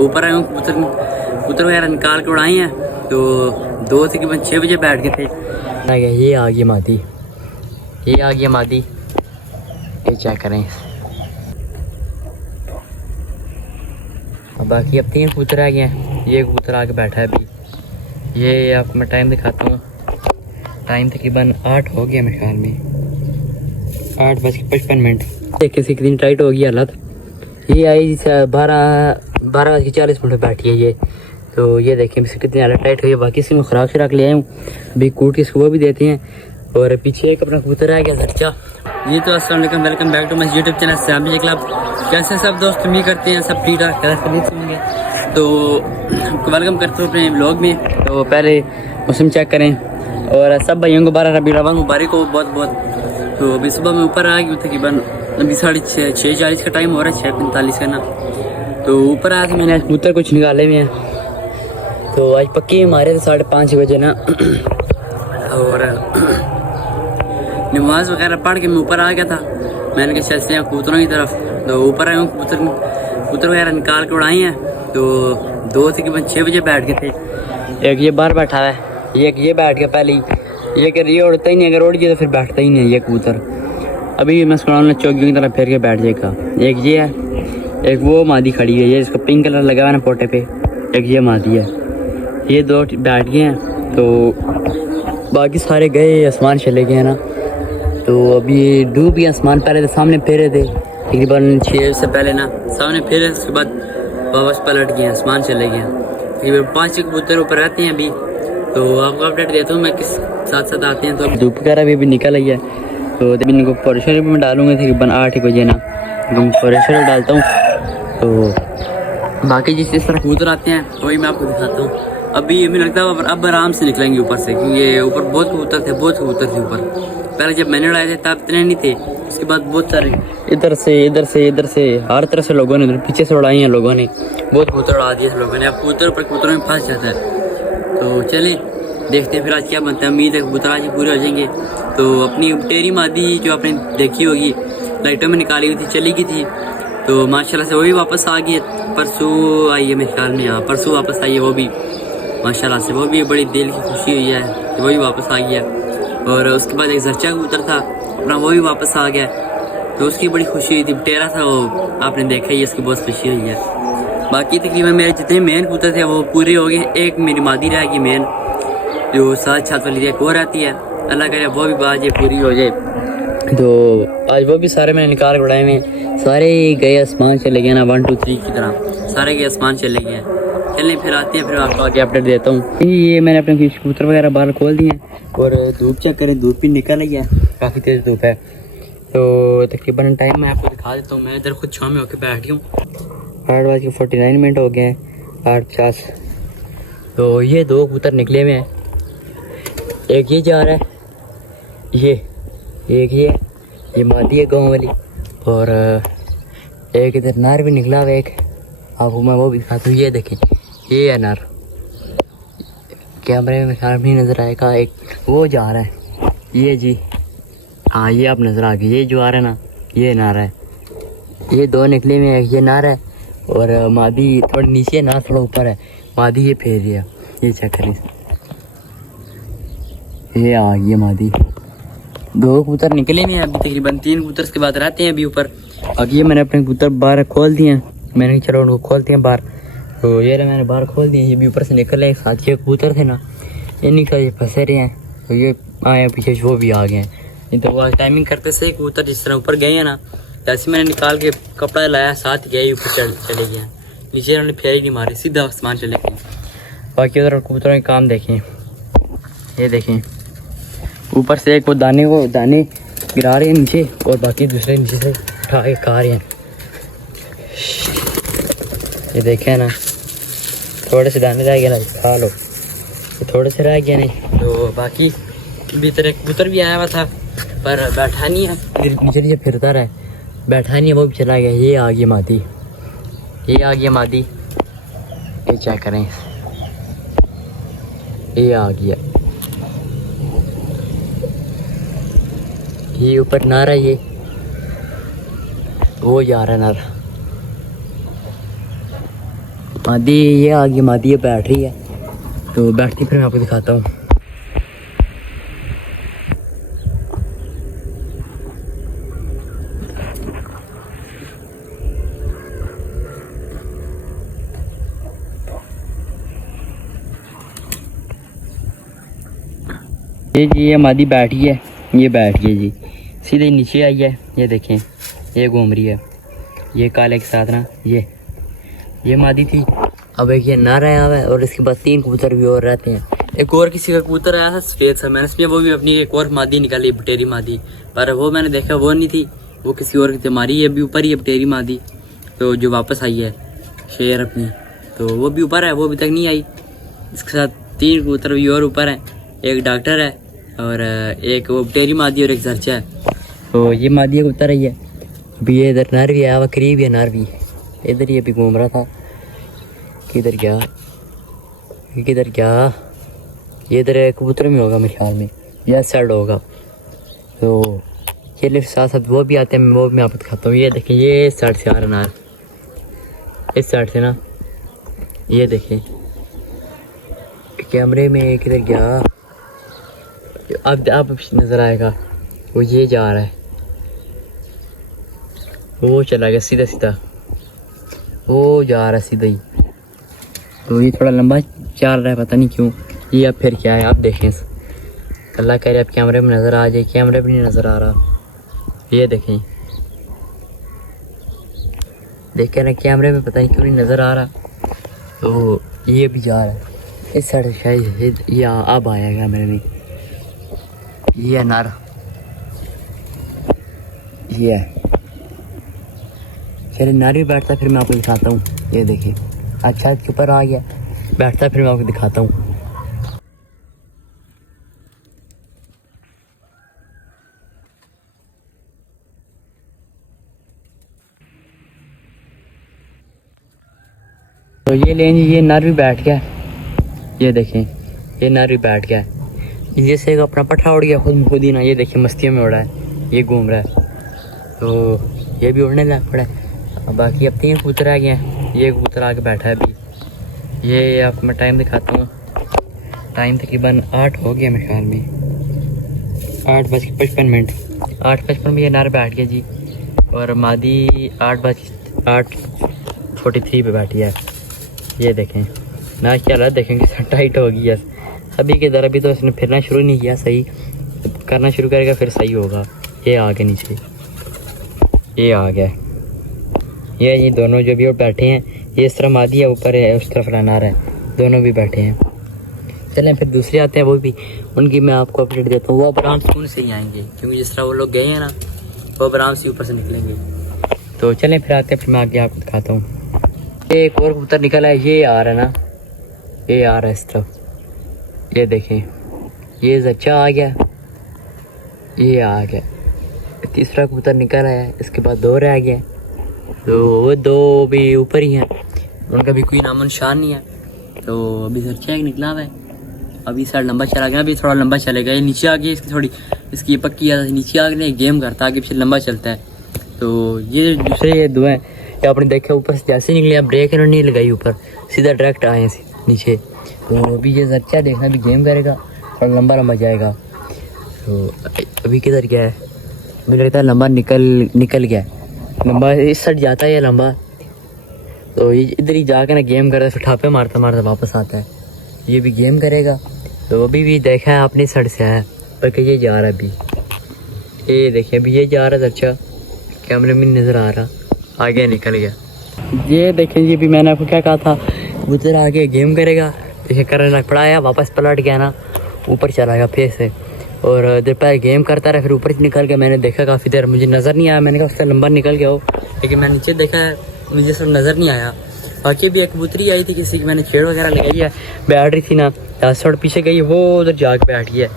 ऊपर आए हूँ कबूतर वगैरह निकाल के उड़ाई हैं। तो 2 से तकरीबन 6 बजे बैठ गए थे। ये आ गई मादी, ये आ गई मादी, ये चेक करें। बाकी अब 3 कबूतर आ गए हैं। ये कबूतर आके बैठा है अभी। ये आपको मैं टाइम दिखाता हूँ। टाइम तकरीबन 8 हो गया मेरे ख्याल में, 8:55। देखिए इसकी कितनी टाइट होगी हालत। ये आई 12:40 बैठी है ये। तो ये देखिए इसकी कितनी हालत टाइट हुई है। बाकी इसमें खुराक शराक ले आए हूँ, अभी कूट के इसको वो भी देते हैं। और पीछे एक अपना कबूतर आ गया सर्चा। जी तो अस्सलाम वालेकुम, welcome back to my YouTube channel सयामी क्लब। कैसे सब दोस्त उम्मीद करते हैं सब ठीक ठाक होंगे। तो वेलकम करते हो अपने ब्लॉग में। तो पहले मौसम चेक करें और सब भाइयों को 12 रबीउल अव्वल मुबारक हो बहुत बहुत। तो अभी सुबह में ऊपर आ गई तकरीबन अभी 6:40 का टाइम हो रहा है, 6:45 का ना। तो ऊपर आया था मैंने कबूतर कुछ निकाले हुए हैं। तो आज पक्के मारे थे 5:30 बजे ना। और नमाज वगैरह पढ़ के मैं ऊपर आ गया था। मैंने कहा चलते हैं कबूतरों की तरफ। तो ऊपर आए हूँ कबूतर वगैरह निकाल के उड़ाई हैं। तो 2 से तकरीबन 6 बजे बैठ गए थे। एक ये बाहर बैठा है, एक ये बैठ गया पहले ही। ये उड़ता ही नहीं, अगर उड़ गया तो फिर बैठता ही नहीं है ये कबूतर। अभी मैं सोच चौकियों की तरफ फेर के बैठ जाएगा। एक ये है, एक वो मादी खड़ी है, ये इसका पिंक कलर लगा हुआ है ना पोटे पे। एक ये मादी है, ये 2 बैठ गए हैं। तो बाकी सारे गए, आसमान चले गए हैं ना। तो अभी डूब गया आसमान। पहले तो सामने फेरे थे तकरीबन 6 से पहले ना, सामने फेरे, उसके बाद वापस पलट गए, आसमान चले गए। तकरीबन 5 कबूतर ऊपर रहते हैं अभी। तो आपको अपडेट देता हूँ मैं किस साथ साथ आते हैं। तो अब धूप वगैरह भी निकल आई है। तो तभी इनको फॉरेस्टर में डालूंगा तकरीबन 8 बजे ना, फॉरेस्टर डालता हूँ। तो बाकी जिस तरह कबूतर आते हैं वही मैं आपको दिखाता हूँ। अभी मुझे लगता है अब आराम से निकलेंगे ऊपर से, क्योंकि ये ऊपर बहुत कबूतर थे ऊपर। पहले जब मैंने उड़ाए थे तब इतने नहीं थे। उसके बाद बहुत सारे इधर से हर तरफ से लोगों ने पीछे से उड़ाई हैं लोगों ने, बहुत कबूतर उड़ा दिए लोगों ने। अब कबूतर पर कबूतरों में फंस जाता है। तो चलें देखते हैं फिर आज क्या बनता है। उम्मीद है कबूतर आज ही पूरे हो जाएंगे। तो अपनी टेरी मादी जो आपने देखी होगी लाइटों में निकाली हुई थी, चली गई थी। तो माशाल्लाह से वो भी वापस आ गई है। परसों आई है मेरे ख्याल में, यहाँ परसों वापस आई है वो भी। माशाल्लाह से वो भी बड़ी दिल की खुशी हुई है कि वो भी वापस आ गया। और उसके बाद एक जर्चा कबूतर था अपना, वो भी वापस आ गया। तो उसकी बड़ी खुशी हुई थी। टेरा था वो, आपने देखा ही, उसकी बहुत खुशी हुई है। बाकी तकरीबन मेरे जितने मेन कबूतर थे वो पूरे हो गए। एक मेरी मादी रह गई मेन, जो 7 छत वाली एक और रहती है। अल्लाह करे वो भी बात ये पूरी हो जाए। तो आज वो भी सारे मैंने निकाल के उड़ाए में, सारे गए आसमान चले गए ना, 1 2 3 की तरह सारे गए आसमान चले गए हैं। चलिए फिर आते हैं, फिर आपको आगे अपडेट देता हूँ। ये मैंने अपने कबूतर वगैरह बाहर खोल दिए हैं। और धूप चेक करें, धूप भी निकल आई है, काफ़ी तेज़ धूप है। तो तकरीबन टाइम मैं आपको दिखा देता हूँ। मैं इधर खुद छाँव में होकर बैठ गया हूँ। 8:49 हो गए हैं, 8:50। तो ये 2 कबूतर निकले हुए हैं। एक ये जा रहा है, ये मादी है गाँव वाली। और एक इधर नार भी निकला हुआ। एक आपको मैं वो भी दिखाता हूँ। ये देखें, ये है नार, कैमरे में ख्याल नहीं नज़र आएगा। एक वो जा रहा है, ये जी, हाँ ये आप नज़र आ गई। ये जो आ रहा है ना, ये नार है। ये 2 निकले में, ये नार है और मादी थोड़ी नीचे, नार थोड़ा ऊपर है। मादी ये फेर रही है, ये चेक करें, ये आ गई मादी। 2 कबूतर निकले नहीं अभी, तकरीबन 3 कबूतर उसके बाद रहते हैं अभी ऊपर। अब ये मैंने अपने कबूतर बाहर खोल दिए हैं। मैंने चलो उनको खोलते हैं बाहर। तो ये मैंने बाहर खोल दिए, ये भी ऊपर से निकल रहे। साथ ये कबूतर थे ना, ये निकल फंसे रहे हैं। तो ये आए पीछे, वो भी आ गए हैं। नहीं तो वो टाइमिंग करते से कबूतर जिस तरह ऊपर गए हैं ना, जैसे मैंने निकाल के कपड़ा लाया साथ गए ऊपर चले गए। नीचे उन्होंने फेर ही नहीं मारी, सीधा आसमान चले गए। बाकी उधर कबूतरों के काम देखें, ये देखें, ऊपर से एक वो दाने गिरा रहे हैं नीचे, और बाकी दूसरे नीचे से उठा के खा रहे हैं। ये देखें ना, थोड़े से दाने रह गए ना, खा लो। ये थोड़े से रह गए नहीं। तो बाकी भीतर एक कबूतर भी आया हुआ था पर बैठा नहीं है, नीचे फिरता रहा, बैठा नहीं है, वो भी चला गया। ये आ गई मादी, ये आ गई मादी, ये चेक करें, ये आ गया। ये ऊपर नारा, ये वो जा रहा है नारा। मादी ये आ गई, मादी ये बैठ रही है, तो बैठती फिर मैं आपको दिखाता हूँ। ये जी ये मादी बैठी है, ये बैठ गई जी, सीधे नीचे आई है। ये देखें ये घूम रही है, ये काले के साथ ना ये मादी थी। अब एक ये नर आया हुआ है और इसके बाद 3 कबूतर भी और रहते हैं। एक और किसी का कबूतर आया था सफेद सा, मैंने इसमें वो भी अपनी एक और मादी निकाली, बटेरी मादी, पर वो मैंने देखा वो नहीं थी, वो किसी और की थी। हमारी अभी ऊपर ही है बटेरी मादी, तो जो वापस आई है शेर अपनी, तो वो भी ऊपर है, वो अभी तक नहीं आई। इसके साथ 3 कबूतर भी और ऊपर हैं, एक डॉक्टर है और एक वो बटेरी मादी और एक जर्चा है। तो ये मादी कबूतर रही है। अभी ये इधर नर भी आया हुआ, करीब है नर भी इधर ही अभी घूम रहा था। किधर गया ये इधर कबूतर में होगा मेरे ख्याल में, या साइड होगा। तो ये लिफ्ट साथ साथ वो भी आते हैं, वो मैं आपको दिखाता हूँ। ये देखें ये इस साइड से आ रहा नर, इस साइड से ना, ये देखें कैमरे में किधर गया, अब नजर आएगा। वो ये जा रहा है, वो चला गया सीधा सीधा, वो जा रहा है सीधा ही। तो ये थोड़ा लंबा चल रहा है, पता नहीं क्यों। ये अब फिर क्या है आप देखें, अल्लाह कह रहे अब कैमरे में नज़र आ जाए, कैमरे में नहीं नज़र आ रहा। ये देखें ना कैमरे में पता नहीं क्यों नहीं नज़र आ रहा। तो ये भी जा रहा है इस साइड, शायद ये अब आएगा मेरे में। ये नर ये है, चलिए नर भी बैठता फिर मैं आपको दिखाता हूँ। ये देखिए अच्छा के ऊपर आ गया, बैठता फिर मैं आपको दिखाता हूँ। तो ये लें जी, ये नर भी बैठ गया, ये देखें ये नर भी बैठ गया। जैसे अपना पट्टा उड़ गया खुद ही ना, ये देखिए मस्तियों में उड़ा है, ये घूम रहा है। तो ये भी उड़ने लग पड़ा है। बाकी अब 3 कबूतर आ गए हैं, ये कबूतर आके बैठा है अभी। ये आपको मैं टाइम दिखाता हूँ, टाइम तकरीबन 8 हो गया मेरे ख्याल में, 8:55। 8:55 में ये नर बैठ गया जी, और मादी 8:43 पे बैठी है। ये देखें ना क्या रहा, देखेंगे टाइट हो गई है अभी के दर। अभी तो इसने फिरना शुरू नहीं किया, सही करना शुरू करेगा फिर सही होगा। ये आ गया नीचे, ये आ गया, ये दोनों जो भी वो बैठे हैं, ये इस तरफ मादी है, ऊपर है उस तरफ अनार है, दोनों भी बैठे हैं। चलें फिर दूसरे आते हैं, वो भी उनकी मैं आपको अपडेट देता हूँ। वो आराम स्कूल से ही आएंगे, क्योंकि जिस तरह वो लोग गए हैं ना, वो आराम से ऊपर से निकलेंगे। तो चलें फिर आते हैं, फिर मैं आगे आपको दिखाता हूँ। ये एक और कबूतर निकला है, ये आ रहा है ना, ये आ रहा है इस तरफ, ये देखें ये जच्चा आ गया, ये आ गया। तीसरा कबूतर निकल आया है, इसके बाद 2 रह गए, तो वो 2 भी ऊपर ही हैं, उनका भी कोई नामो निशान नहीं है। तो अभी जच्चा एक निकला हुआ है, अभी साइड लंबा चला गया, अभी थोड़ा लंबा चलेगा। ये नीचे आ गया, इसकी थोड़ी इसकी पक्की आदत नीचे आ गई, गेम करता आगे पीछे लंबा चलता है। तो ये दूसरे ये 2 हैं, ये आपने देखा ऊपर से जैसे निकले, अब ब्रेक इन्होंने नहीं लगाई, ऊपर सीधा डायरेक्ट आए नीचे। तो अभी ये जच्चा देखना भी गेम करेगा, थोड़ा लंबा जाएगा। तो अभी किधर गया है, मुझे लगता है लंबा निकल गया, लंबा इस साइड जाता है ये लंबा। तो ये इधर ही जाकर ना गेम करता है, फिर ठापे मारता मारता वापस आता है, ये भी गेम करेगा। तो अभी भी देखा है आपने साइड से आया, पर कि ये जा रहा है अभी, ये देखिए अभी ये जा रहा है। अच्छा कैमरे में नज़र आ रहा, आगे निकल गया। ये देखें जी, अभी मैंने आपको क्या कहा था, उधर आगे गेम करेगा, देखिए करना पड़ाया, वापस पलट गया ना, ऊपर चला गया फिर से, और इधर पर गेम करता रहा, फिर ऊपर से निकल गया। मैंने देखा काफ़ी देर, मुझे नज़र नहीं आया, मैंने कहा उसका लंबा निकल गया हो, लेकिन मैंने नीचे देखा है, मुझे सब नज़र नहीं आया। बाकी भी एक कबूतरी आई थी किसी की, मैंने छेड़ वगैरह लगाई है, बैठ रही थी ना, 10 फुट पीछे गई, वो उधर जाके बैठी है।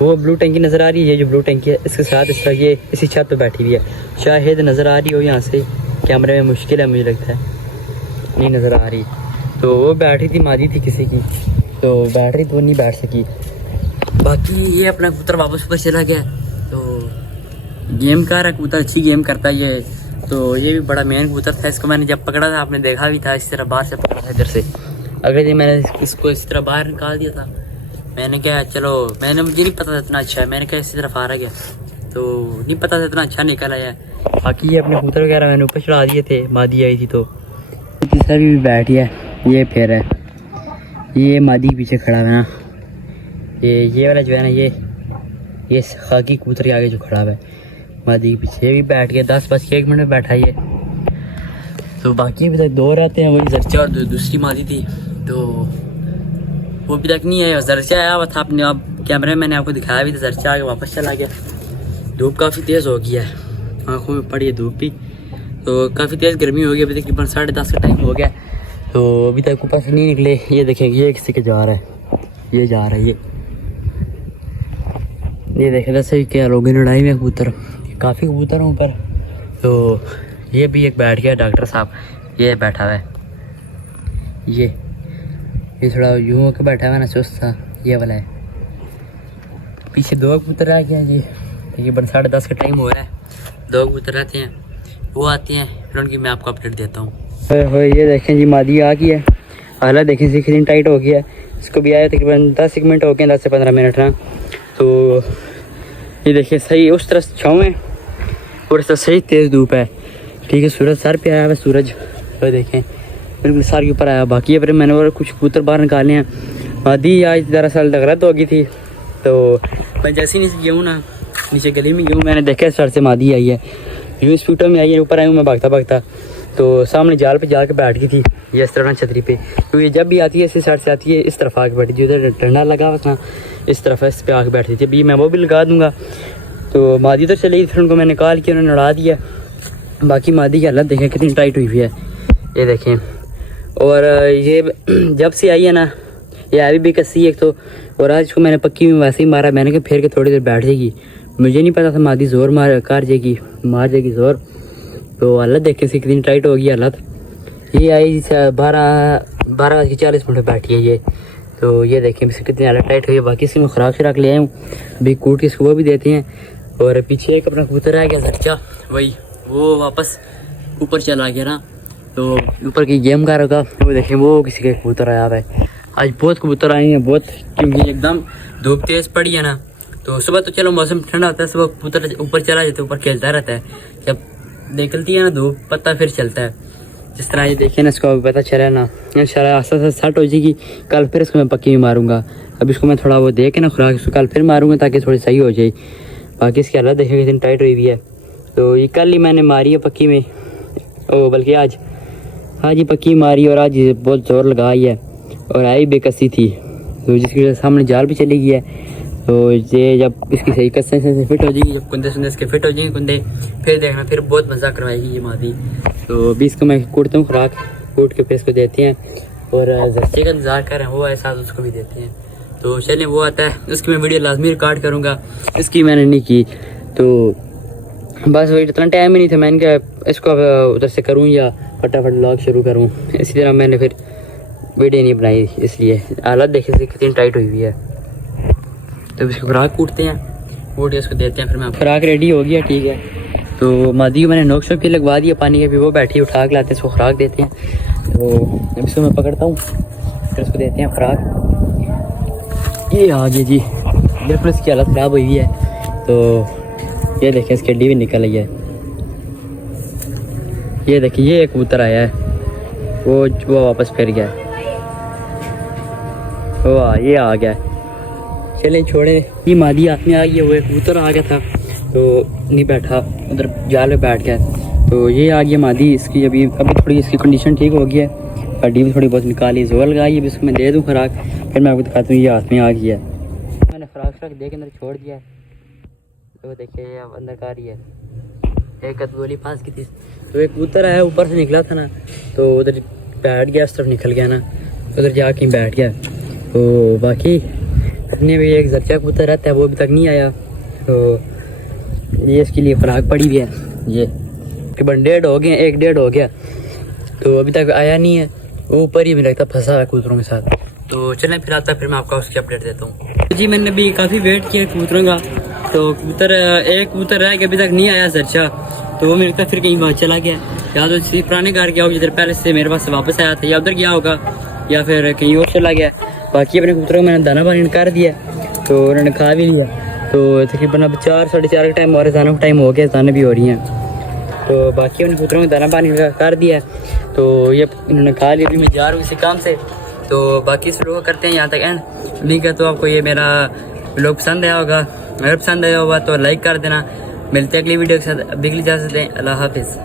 वो ब्लू टंकी नज़र आ रही है, जो ब्लू टंकी है इसके साथ इस तरह ये इसी छत पे बैठी हुई है, शायद नज़र आ रही हो यहाँ से, कैमरे में मुश्किल है मुझे लगता है, नहीं नज़र आ रही। तो वो बैठी थी, मादी थी किसी की, तो बैठ रही तो वो नहीं बैठ सकी। बाकी ये अपना कबूतर वापस ऊपर चला गया। तो गेम कर रहा है कबूतर, अच्छी गेम करता है ये, तो ये भी बड़ा मेन कबूतर था। इसको मैंने जब पकड़ा था आपने देखा भी था, इसी तरह बाहर से पकड़ा था इधर से। अगले दिन मैंने इसको इसी तरह बाहर निकाल दिया था। मैंने क्या चलो, मुझे नहीं पता था इतना अच्छा है, मैंने कहा इसी तरफ आ रहा गया तो नहीं पता था इतना अच्छा निकल आया। बाकी ये अपने कबूतर वगैरह मैंने ऊपर चढ़ा दिए थे, मादी आई थी तो तीसरा भी बैठी है। ये फिर है, ये मादी के पीछे खड़ा है ना, ये वाला जो है ना, ये खाकी कबूतर के आगे जो खड़ा है मादी के पीछे, ये भी बैठ गया। 10:01 में बैठा ये। तो बाकी अभी तक 2 रहते हैं, वही जर्चा और दूसरी मादी थी तो वो अभी तक नहीं है। जर्चा आया हुआ था अपने आप कैमरे में, मैंने आपको दिखाया भी था। जर्चा आगे वापस चला गया। धूप काफ़ी तेज़ हो गई है, आँखों में पड़ी है धूप भी, तो काफ़ी तेज़ गर्मी हो गई। अभी तकरीबन 10:30 का टाइम हो गया तो अभी तक ऊपर से नहीं निकले। ये देखेंगे, ये किसी के जा रहा है, ये जा रहा है, ये देखे जैसे क्या लोगों ने लड़ाई में कबूतर, काफ़ी कबूतर हैं ऊपर। तो ये भी एक बैठ गया डॉक्टर साहब, ये बैठा हुआ है, ये थोड़ा यूँ होकर बैठा हुआ है ना, सुस्त था, ये वाला है। पीछे 2 कबूतर रह गया जी, तकरीबन 10:30 का टाइम हो रहा है। 2 कबूतर रहते हैं, वो आते हैं फिर उनकी मैं आपको अपडेट देता हूँ। ये देखें जी, मादी आ गई है। हालात देखें, सिखिन टाइट हो गया है। इसको भी आया तकरीबन 10 मिनट हो गए, 10 से 15 मिनट ना। तो ये देखिए सही उस तरफ छाँव है और इस तरफ सही तेज़ धूप है, ठीक है। सूरज सर पे आया हुआ सूरज, तो देखें बिल्कुल सर के ऊपर आया। बाकी फिर मैंने और कुछ कबूतर बाहर निकाले हैं। मादी आज दरअसल गलत हो गई थी, तो मैं जैसे ही नीचे गया ना, नीचे गली में गया, मैंने देखा सर से मादी आई है, यूँ स्पीडों में आई है। ऊपर आया हूँ मैं भागता, तो सामने जाल पे जाके बैठ गई थी, ये इस तरफ छतरी पे। तो ये जब भी आती है इसी साइड से आती है, इस तरफ आके बैठी थी, उधर डंडा लगा हुआ था, इस तरफ इस पे आके बैठती थी। अभी मैं वो भी लगा दूंगा। तो मादी तो चली गई, फिर उनको मैंने कॉल किया, उन्होंने उड़ा दिया। बाकी मादी की हालत देखें कितनी टाइट हुई है, ये देखें। और ये जब से आई है ना, ये अभी भी कसी एक तो, और आज इसको मैंने पक्की में वैसे ही मारा। मैंने कहा फिर के थोड़ी देर बैठ जाएगी, मुझे नहीं पता था मादी ज़ोर मार जाएगी ज़ोर। तो हालत देखे से कितनी टाइट हो गई हालत। ये आई 12:40 बैठी है ये। तो ये देखें इसकी कितनी हालत टाइट हुई है। बाकी इसकी मैं खुराक ले आया हूँ, अभी कूट के इसको वो भी देते हैं। और पीछे एक अपना कबूतर रह गया जर्चा, वही वो वापस ऊपर चला गया ना, तो ऊपर की गेम का रखा। वो देखें वो किसी के कबूतर आया हुआ है। आज बहुत कबूतर आए हैं, बहुत, क्योंकि एकदम धूप तेज़ पड़ी है ना। तो सुबह तो चलो मौसम ठंडा होता है, सुबह कबूतर ऊपर चला जाता है, ऊपर खेलता रहता है। जब निकलती है ना धूप, पत्ता फिर चलता है। जिस तरह ये देखे ना, इसको अभी पता चला ना, इंशाल्लाह आस्ते आस्ते सेट हो जाएगी। कल फिर इसको मैं पक्की में मारूंगा। अब इसको मैं थोड़ा वो दे के ना खुराक, इसको कल फिर मारूंगा ताकि थोड़ी सही हो जाए। बाकी इसकी हालत देखें कितनी टाइट हुई है। तो ये कल ही मैंने मारी है पक्की में, बल्कि आज ही पक्की मारी, और आज बहुत ज़ोर लगाई है और आई बेकसी थी, तो जिसकी वजह से सामने जाल भी चली गई है। तो ये जब इसकी सही कसम से फिट हो जाएगी, जब कुंदे इसके फिट हो जाएंगे कुंदे, फिर देखना फिर बहुत मज़ा करवाएगी ये मादी। तो अभी इसको मैं कूटता हूँ, खुराक कूट के फिर इसको देते हैं। और जर्सी का इंतज़ार कर रहे हैं, वो ऐसा उसको भी देते हैं। तो चलिए वो आता है, उसकी मैं वीडियो लाजमी रिकॉर्ड करूँगा, इसकी मैंने नहीं की। तो बस वही इतना टाइम ही नहीं था, मैंने कहा इसको उधर से करूँ या फटाफट व्लॉग शुरू करूँ। इसी तरह मैंने फिर वीडियो नहीं बनाई, इसलिए हालत देखे से कितनी टाइट हुई हुई है। तो इसको खुराक कूटते हैं, कूट के इसको देते हैं। फिर मैं खुराक रेडी हो गया, ठीक है। तो मादी को मैंने नोक शोक के लगवा दिया पानी के, भी वो बैठी उठा के लाते हैं, इसको खुराक देते हैं। तो इसको मैं पकड़ता हूँ, फिर उसको देते हैं खुराक। ये आ गया जी, बिल्कुल इसकी हालत ख़राब हुई है। तो ये देखें इसकी हड्डी भी निकल आई है। ये देखिए ये एक कबूतर आया है, वो वापस फिर गया, ये आ गया। चलें छोड़े, ये मादी हाथ में आ गई है। वो एक कबूतर आ गया था तो नहीं बैठा, उधर जाल में बैठ गया। तो ये आ गया मादी, इसकी अभी थोड़ी इसकी कंडीशन ठीक हो गई है, हड्डी भी थोड़ी बहुत निकाली, जोर लगाई है। इसको मैं दे दूँ खुराक, फिर मैं आपको दिखाता हूँ। ये हाथ में आ गई है, मैंने खुराक दे के अंदर छोड़ दिया है। तो देखिए अब अंदर का रही है, एक गोली फांस की थी। तो एक कबूतर आया ऊपर से निकला था ना, तो उधर बैठ गया, उस तरफ निकल गया ना, उधर जाके बैठ गया। तो बाकी अपने भी एक जर्चा कबूतर रहता है, वो अभी तक नहीं आया। तो ये इसके लिए खुराक पड़ी हुई है, ये तकरीबन 1.5 हो गया, तो अभी तक आया नहीं है। वो ऊपर ही लगता फंसा है कबूतरों के साथ। तो चलें फिर आता फिर मैं आपको उसकी अपडेट देता हूँ। जी मैंने अभी काफ़ी वेट किया कबूतरों का, तो एक कबूतर रह गया, अभी तक नहीं आया जर्चा। तो वो मेरे फिर कहीं वहाँ चला गया, या तो किसी पुराने घर गया होगा जिधर पहले से मेरे पास वापस आया था, या उधर गया होगा, या फिर कहीं और चला गया। बाकी अपने कबूतरों को मैंने दाना पानी कर दिया, तो उन्होंने खा भी लिया। तो तकरीबन अब 4 साढ़े 4 का टाइम और दाना का टाइम हो गया, दाना भी हो रही हैं। तो बाकी अपने कबूतरों को दाना पानी कर दिया, तो ये इन्होंने खा लिया। अभी मैं जा रहा हूँ इसी काम से। तो बाकी इस लोग करते हैं यहाँ तक एंड। उम्मीद है तो आपको ये मेरा व्लॉग पसंद आया होगा। अगर पसंद आया होगा तो लाइक कर देना। मिलते हैं अगली वीडियो के साथ। अभी के लिए इजाज़त दें। अल्लाह हाफिज़।